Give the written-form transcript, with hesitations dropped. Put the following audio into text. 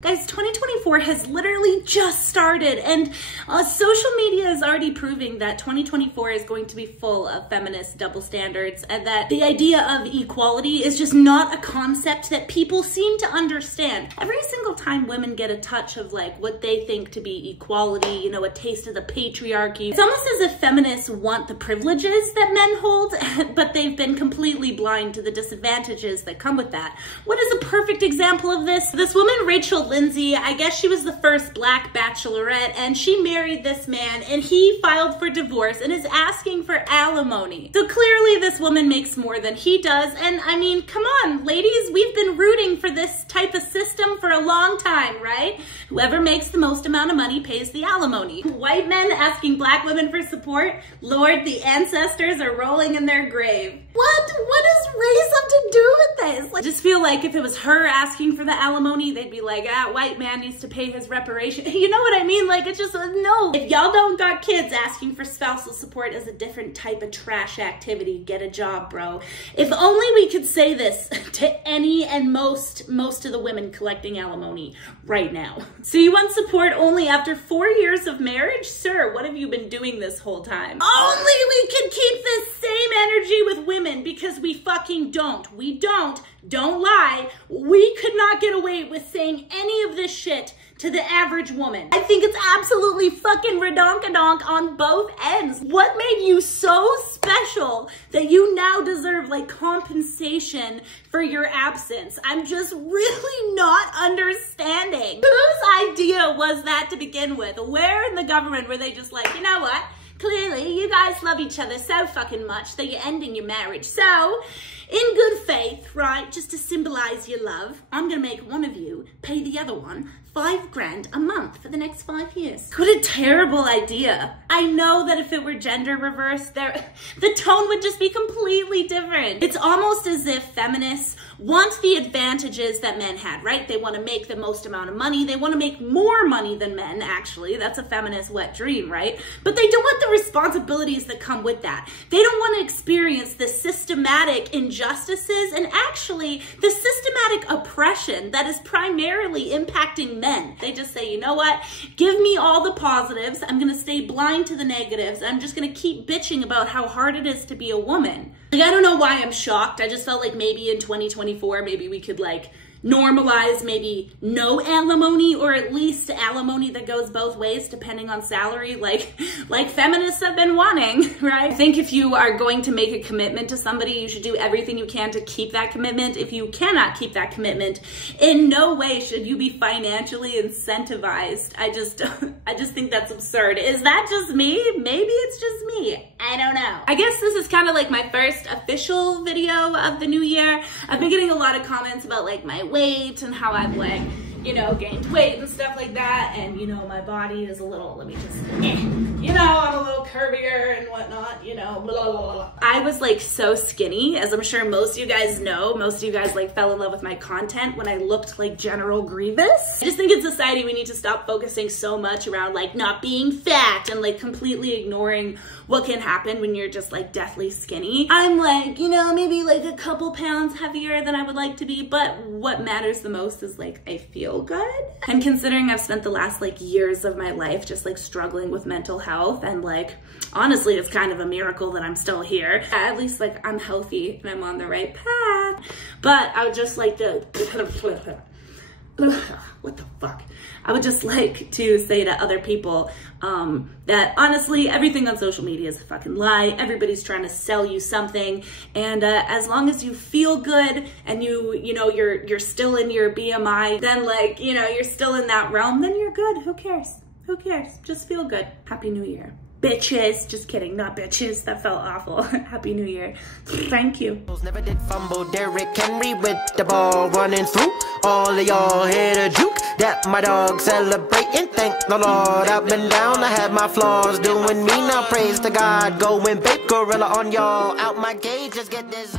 Guys, 2024 has literally just started, and social media is already proving that 2024 is going to be full of feminist double standards, and that the idea of equality is just not a concept that people seem to understand. Every single time women get a touch of like what they think to be equality, you know, a taste of the patriarchy, it's almost as if feminists want the privileges that men hold, but they've been completely blind to the disadvantages that come with that. What is a perfect example of this? This woman, Rachel Lindsay, I guess she was the first black bachelorette, and she married this man and he filed for divorce and is asking for alimony. So clearly this woman makes more than he does, and I mean, come on, ladies, we've been rooting for this type of system for a long time, right? Whoever makes the most amount of money pays the alimony. White men asking black women for support? Lord, the ancestors are rolling in their grave. What does race have to do with this? I just feel like if it was her asking for the alimony, they'd be like, white man needs to pay his reparation. You know what I mean? Like, it's just, no. If y'all don't got kids, asking for spousal support is a different type of trash activity. Get a job, bro. If only we could say this to any and most of the women collecting alimony right now. So you want support only after 4 years of marriage? Sir, what have you been doing this whole time? Only we can keep this same energy with women, because we fucking don't. We don't. Don't lie. We could not get away with saying any of this shit to the average woman. I think it's absolutely fucking redonkadonk on both ends. What made you so special that you now deserve like compensation for your absence? I'm just really not understanding. Whose idea was that to begin with? Where in the government were they just like, you know what? Clearly, you guys love each other so fucking much that you're ending your marriage. So, in good faith, right, just to symbolize your love, I'm gonna make one of you pay the other one $5 grand a month for the next 5 years. What a terrible idea. I know that if it were gender reversed, the tone would just be completely different. It's almost as if feminists want the advantages that men had, right? They want to make the most amount of money. They want to make more money than men, actually. That's a feminist wet dream, right? But they don't want the responsibilities that come with that. They don't want to experience the systematic injustices and actually the systematic oppression that is primarily impacting men. They just say, you know what? Give me all the positives. I'm going to stay blind to the negatives. I'm just going to keep bitching about how hard it is to be a woman. Like, I don't know why I'm shocked. I just felt like maybe in 2024, maybe we could like normalize maybe no alimony, or at least alimony that goes both ways depending on salary, like feminists have been wanting, right? I think if you are going to make a commitment to somebody, you should do everything you can to keep that commitment. If you cannot keep that commitment, in no way should you be financially incentivized. I just think that's absurd. Is that just me? Maybe it's just me. I don't know. I guess this is kind of like my first official video of the new year. I've been getting a lot of comments about like my weight and how I've like, you know, gained weight and stuff like that, and you know, my body is a little, let me just, you know, I'm a little curvier and whatnot, you know, blah, blah, blah, blah. I was like so skinny, as I'm sure most of you guys know. Most of you guys like fell in love with my content when I looked like General Grievous. I just think in society we need to stop focusing so much around like not being fat and like completely ignoring what can happen when you're just like deathly skinny. I'm like, you know, maybe like a couple pounds heavier than I would like to be, but what matters the most is like I feel good. And considering I've spent the last like years of my life just like struggling with mental health, and like honestly it's kind of a miracle that I'm still here. At least like I'm healthy and I'm on the right path. But I would just like to what the fuck? I would just like to say to other people that honestly, everything on social media is a fucking lie. Everybody's trying to sell you something, and as long as you feel good and you know you're still in your BMI, then like, you know, you're still in that realm, then you're good. Who cares? Who cares? Just feel good. Happy New Year. Bitches. Just kidding, not bitches. That felt awful. Happy New Year. Thank you. Never did fumble. Derrick Henry with the ball running through. All of y'all hit a juke. That my dog celebrating. Thank the Lord. I've been down. I had my flaws doing me. Now praise to God. Going big gorilla on y'all. Out my gauge. Just get this.